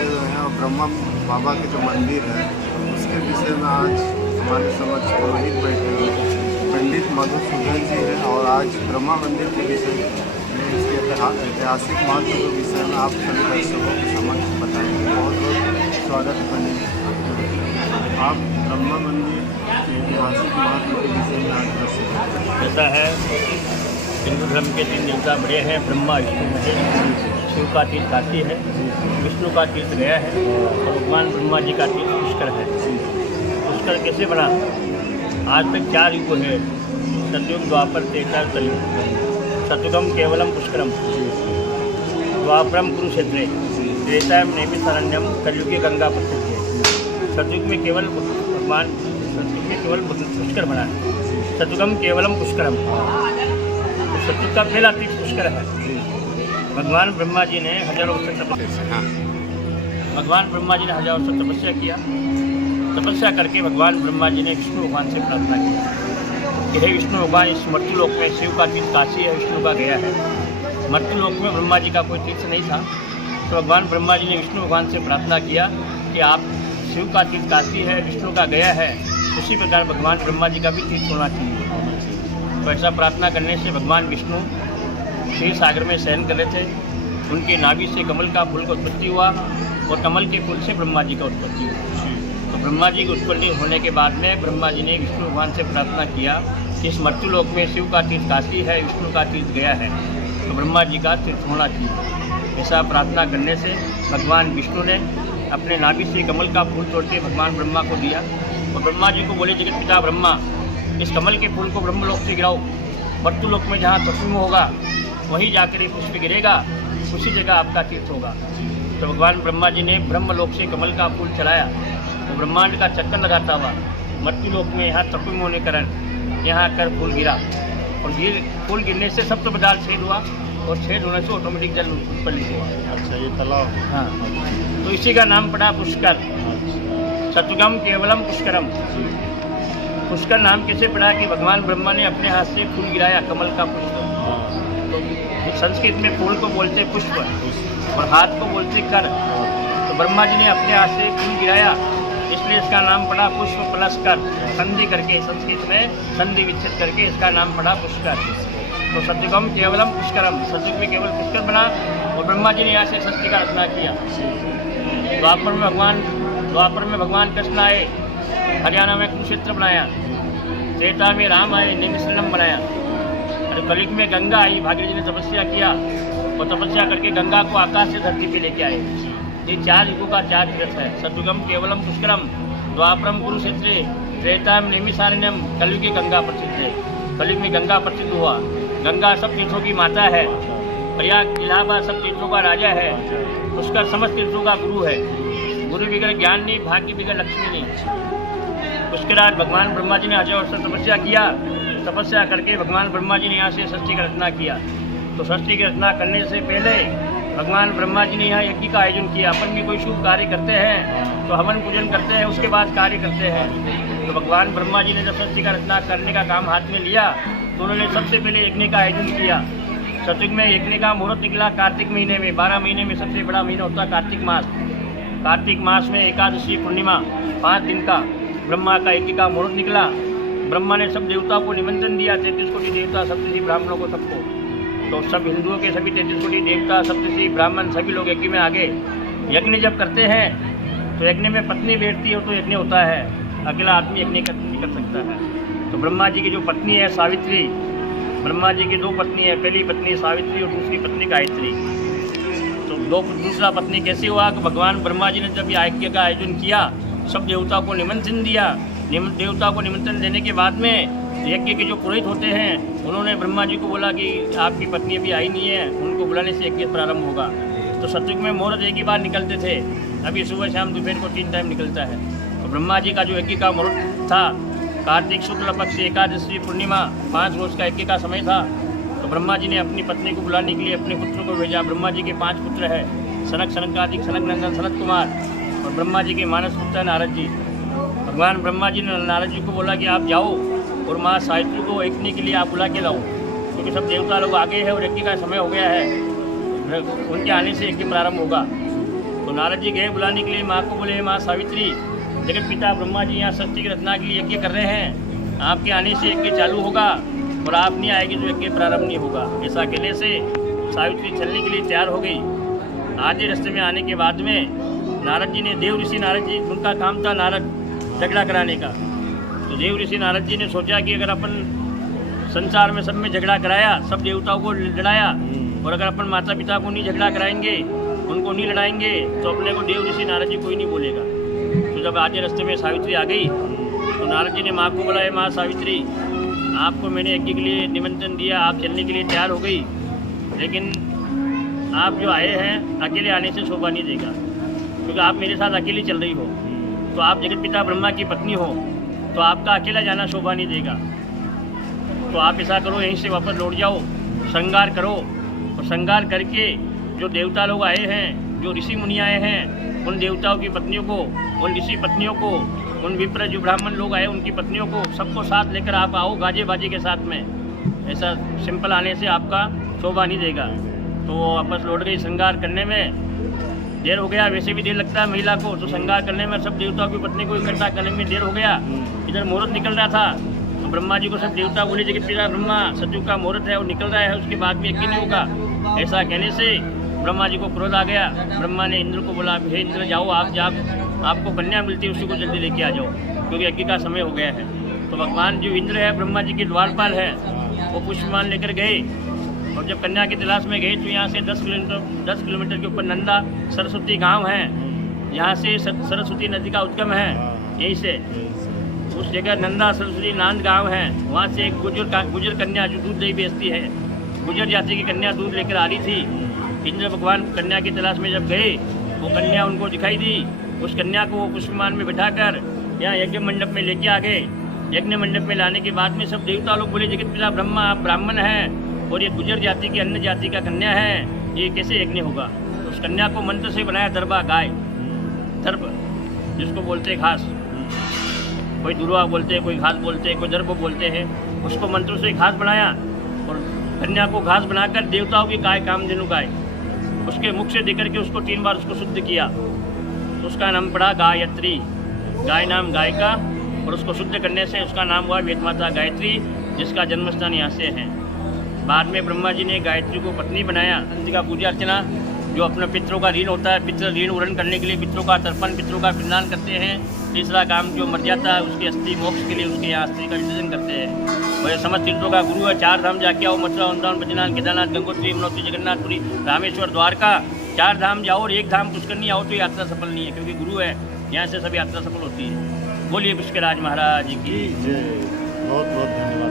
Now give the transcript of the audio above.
आए हुए हैं और ब्रह्मा बाबा के जो मंदिर है उसके विषय में आज हमारे समक्ष पुरोहित बैठे हुए पंडित मधुसूदन जी हैं और आज ब्रह्मा मंदिर के विषय में इसके ऐतिहासिक महत्व के विषय में आप सभी दर्शकों के समक्ष बताएंगे। बहुत बहुत स्वागत है पंडित जी। आप ब्रह्मा मंदिर के ऐतिहासिक महत्व के विषय में आज दर्शकों ऐसा है, हिंदू धर्म के 3 देवता बड़े हैं, ब्रह्मा विष्णु महेश। शिव का तीर्थ काशी है, विष्णु का तीर्थ गया है और भगवान ब्रह्मा जी का तीर्थ पुष्कर है। पुष्कर कैसे बना? आज तक 4 युग है, सतयुग, द्वापर, त्रेता, कलयुग। सतयुगम केवलम पुष्करम, द्वापरम कुरुक्षेत्रे, त्रेता में नैमिषारण्यम, कलयुगे गंगा प्रसिद्ध। सतयुग में केवल भगवान, सतयुग में केवल पुष्कर बना है। सतयुगम केवलम पुष्करम, सतयुग का पहला तीर्थ पुष्कर है। भगवान ब्रह्मा जी ने हजारों वर्ष तपस्या भगवान ब्रह्मा जी ने हजारों वर्ष तपस्या किया। तपस्या करके भगवान ब्रह्मा जी ने विष्णु भगवान से प्रार्थना की कि हे विष्णु भगवान, इस मृत्युलोक में शिव का तीर्थ काशी है, विष्णु का गया है। मृत्युलोक में ब्रह्मा जी का कोई तीर्थ नहीं था, तो भगवान ब्रह्मा जी ने विष्णु भगवान से प्रार्थना किया कि आप, शिव का तीर्थ काशी है, विष्णु का गया है, उसी प्रकार भगवान ब्रह्मा जी का भी तीर्थ होना चाहिए। तो ऐसा प्रार्थना करने से भगवान विष्णु क्षीर सागर में शयन कर रहे थे। उनके नाभि से कमल का फूल का उत्पत्ति हुआ और कमल के फूल से ब्रह्मा जी का उत्पत्ति हुआ। तो ब्रह्मा जी की उत्पत्ति होने के बाद में ब्रह्मा जी ने विष्णु भगवान से प्रार्थना किया कि इस मृत्युलोक में शिव का तीर्थ काशी है, विष्णु का तीर्थ गया है, तो ब्रह्मा जी का तीर्थ होना चाहिए। ऐसा प्रार्थना करने से भगवान विष्णु ने अपने नाभि से कमल का फूल तोड़ के भगवान ब्रह्मा को दिया और ब्रह्मा जी को बोले, जगत पिता ब्रह्मा, इस कमल के फूल को ब्रह्मलोक से गिराओ, मृत्युलोक में जहाँ तत्व होगा वहीं जाकर एक पुष्प गिरेगा, उसी जगह आपका तीर्थ होगा। तो भगवान ब्रह्मा जी ने ब्रह्मलोक से कमल का फूल चलाया, तो ब्रह्मांड का चक्कर लगाता हुआ मृत्युलोक में यहाँ तत्व होने के कारण यहाँ आकर फूल गिरा और फूल गिरने से सप्त पदार्थ छेद हुआ और छेद होने से ऑटोमेटिक जल उत्पन्न हुआ। अच्छा, ये तालाब। हाँ, तो इसी का नाम पड़ा पुष्कर। सतयुगम केवलम पुष्करम। पुष्कर नाम कैसे पड़ा कि भगवान ब्रह्मा ने अपने हाथ से फूल गिराया, कमल का पुष्प। तो संस्कृत में फूल को बोलते पुष्प और हाथ को बोलते कर। तो ब्रह्मा जी ने अपने हाथ से फूल गिराया, इसलिए इसका नाम पड़ा पुष्प प्लस कर, संधि करके, संस्कृत में संधि विच्छेद करके इसका नाम पड़ा पुष्कर। तो सतयुगम केवलम पुष्करम, सतयुग में केवल पुष्कर बना और ब्रह्मा जी ने यहाँ से षष्ठी का रचना किया। द्वापर में भगवान कृष्ण आए, हरियाणा में कुरुक्षेत्र बनाया। त्रेता में राम आए, नैमिषारण्यम बनाया। और कलयुग में गंगा आई, भागीरथी जी ने तपस्या किया और तपस्या करके गंगा को आकाश से धरती पे लेके आए। ये 4 युगों का 4 तीर्थ है। सतयुगम केवलम पुष्करम, द्वापरम कुरुक्षेत्रे, त्रेता में नैमिषारण्यम, कलयुग में गंगा प्रसिद्ध है। कलयुग में गंगा प्रसिद्ध हुआ। गंगा सब तीर्थों की माता है, प्रयाग इलाहाबाद सब तीर्थों का राजा है, पुष्कर समस्त तीर्थों का गुरु है। गुरु बिगड़ ज्ञान नहीं, भाग्य बिगड़ लक्ष्मी नहीं। पुष्कर भगवान ब्रह्मा जी ने हजारों वर्ष तपस्या किया। तपस्या करके भगवान ब्रह्मा जी ने यहाँ से षष्ठी की रचना किया। तो षष्ठी की रचना करने से पहले भगवान ब्रह्मा जी ने यहाँ यज्ञ का आयोजन किया। अपन भी कोई शुभ कार्य करते हैं तो हवन पूजन करते हैं, उसके बाद कार्य करते हैं। तो भगवान ब्रह्मा जी ने जब षष्ठी का रचना करने का काम हाथ में लिया तो उन्होंने सबसे पहले यज्ञ का आयोजन किया। सतयुग में यज्ञ का मुहूर्त निकला कार्तिक महीने में। 12 महीने में सबसे बड़ा महीना होता है कार्तिक मास। कार्तिक मास में एकादशी पूर्णिमा 5 दिन का ब्रह्मा का यज्ञ का मुहूर्त निकला। ब्रह्मा ने सब देवताओं को निमंत्रण दिया, 33 कोटि देवता, सप्तऋषि ब्राह्मणों को, सबको। तो सब हिंदुओं के सभी 33 कोटि देवता, सप्तऋषि ब्राह्मण सभी लोग यज्ञ में आ गए। यज्ञ जब करते हैं तो यज्ञ में पत्नी बैठती है तो यज्ञ होता है, अकेला आदमी यज्ञ नहीं कर सकता है। तो ब्रह्मा जी की जो पत्नी है सावित्री, ब्रह्मा जी की 2 पत्नी है, पहली पत्नी सावित्री और दूसरी पत्नी गायत्री। तो दूसरा पत्नी कैसे हुआ कि भगवान ब्रह्मा जी ने जब यज्ञ का आयोजन किया, सब देवताओं को निमंत्रण दिया। देवताओं को निमंत्रण देने के बाद में यज्ञ के जो पुरोहित होते हैं उन्होंने ब्रह्मा जी को बोला कि आपकी पत्नी अभी आई नहीं है, उनको बुलाने से यज्ञ प्रारंभ होगा। तो सतयुग में मुहूर्त एक ही बार निकलते थे, अभी सुबह शाम दोपहर को 3 टाइम निकलता है। तो ब्रह्मा जी का जो यज्ञ का मुहूर्त था, कार्तिक शुक्ल पक्ष एकादशी पूर्णिमा 5 रोज का यज्ञ का समय था। तो ब्रह्मा जी ने अपनी पत्नी को बुलाने के लिए अपने पुत्रों को भेजा। ब्रह्मा जी के 5 पुत्र हैं, सनक, सनकादिक, सनक नंदन, सनत कुमार और ब्रह्मा जी के मानस पुत्र नारद जी। भगवान ब्रह्मा जी ने नारद जी को बोला कि आप जाओ और माँ सावित्री को यज्ञ के लिए आप बुला के लाओ, क्योंकि सब देवता लोग आ गए हैं और यज्ञ का समय हो गया है, उनके आने से यज्ञ प्रारंभ होगा। तो नारद जी गए बुलाने के लिए माँ को, बोले माँ सावित्री, जगत पिता ब्रह्मा जी यहाँ सृष्टि की रचना के लिए यज्ञ कर रहे हैं, आपके आने से यज्ञ चालू होगा और आप नहीं आएगी तो यज्ञ प्रारंभ नहीं होगा। ऐसा कहने से सावित्री चलने के लिए तैयार हो गई। आधे रास्ते में आने के बाद में नारद जी ने, देव ऋषि नारद जी, उनका काम था नारद झगड़ा कराने का। तो देव ऋषि नारद जी ने सोचा कि अगर अपन संसार में सब में झगड़ा कराया, सब देवताओं को लड़ाया, और अगर अपन माता पिता को नहीं झगड़ा कराएंगे, उनको नहीं लड़ाएंगे, तो अपने को देव ऋषि नारद जी कोई नहीं बोलेगा। तो जब आधे रास्ते में सावित्री आ गई तो नारद जी ने माँ को बुलाया, माँ सावित्री, आपको मैंने यज्ञ के लिए निमंत्रण दिया, आप चलने के लिए तैयार हो गई, लेकिन आप जो आए हैं अकेले आने से शोभा नहीं देगा, क्योंकि आप मेरे साथ अकेली चल रही हो। तो आप जगत पिता ब्रह्मा की पत्नी हो, तो आपका अकेला जाना शोभा नहीं देगा। तो आप ऐसा करो, यहीं से वापस लौट जाओ, श्रृंगार करो, और श्रृंगार करके जो देवता लोग आए हैं, जो ऋषि मुनि आए हैं, उन देवताओं की पत्नियों को, उन ऋषि पत्नियों को, उन विप्र जो ब्राह्मण लोग आए उनकी पत्नियों को, सबको साथ लेकर आप आओ गाजे बाजे के साथ में। ऐसा सिंपल आने से आपका शोभा नहीं देगा। तो वो वापस लौट गई। श्रृंगार करने में देर हो गया, वैसे भी देर लगता है महिला को, तो श्रृंगार करने में, सब देवताओं की पत्नी को इकट्ठा करने में देर हो गया। इधर मुहूर्त निकल रहा था, तो ब्रह्मा जी को सब देवता बोले, जगत पिता ब्रह्मा, सतयुग का मुहूर्त है, वो निकल रहा है, उसके बाद भी यज्ञ नहीं होगा। ऐसा कहने से ब्रह्मा जी को क्रोध आ गया। ब्रह्मा ने इंद्र को बोला, हे इंद्र जाओ, आप आपको कन्या मिलती है उसी को जल्दी लेके आ जाओ, क्योंकि यज्ञ का समय हो गया है। तो भगवान जो इंद्र है, ब्रह्मा जी के द्वारपाल है, वो पुष्पमान लेकर गए, और जब कन्या की तलाश में गए तो यहाँ से 10 किलोमीटर के ऊपर नंदा सरस्वती गांव है, यहाँ से सरस्वती नदी का उद्गम है। यहीं से उस जगह नंदा सरस्वती नांद गांव है, वहाँ से एक गुजर कन्या जो दूध दही बेचती है, गुजर जाति की कन्या दूध लेकर आ रही थी। इंद्र भगवान कन्या की तलाश में जब गए, वो कन्या उनको दिखाई दी। उस कन्या को वो पुष्पमान में बिठाकर यहाँ यज्ञ मंडप में लेके आ गए। यज्ञ मंडप में लाने के बाद में सब देवता लोग बोले, जगत पिता ब्रह्मा, आप ब्राह्मण हैं और ये गुजर जाति की, अन्य जाति का कन्या है, ये कैसे यज्ञ होगा। तो उस कन्या को मंत्र से बनाया दरबा गाय, दर्भ जिसको बोलते हैं घास, कोई दुर्वा बोलते हैं, कोई घास बोलते हैं, कोई दर्भ बोलते हैं। उसको मंत्रों से घास बनाया और कन्या को घास बनाकर देवताओं की गाय, कामधेनु गाय, उसके मुख से देकर के उसको 3 बार उसको शुद्ध किया। तो उसका नाम पड़ा गायत्री, गाय नाम गाय का, और उसको शुद्ध करने से उसका नाम हुआ वेद माता गायत्री, जिसका जन्मस्थान यहाँ से है। बाद में ब्रह्मा जी ने गायत्री को पत्नी बनाया। उनकी का पूजा अर्चना, जो अपने पितरों का ऋण होता है, पितृ ऋण उरण करने के लिए पितरों का तर्पण, पितरों का पिंडदान करते हैं। तीसरा काम, जो मर जाता है उसकी अस्थि मोक्ष के लिए उसके यहाँ अस्थि का विसर्जन करते हैं। और समस्त तीर्थों का गुरु है। 4 धाम जाके आओ, मथुरा, वृंदावन, बद्रीनाथ, केदारनाथ, गंगोत्री, यमुनोत्री, जगन्नाथपुरी, रामेश्वर, द्वारका, 4 धाम जाओ और 1 धाम पुष्कर नहीं आओ तो यात्रा सफल नहीं है, क्योंकि गुरु है, यहाँ से सब यात्रा सफल होती है। बोलिए पुष्कराज महाराज की जय। बहुत बहुत धन्यवाद।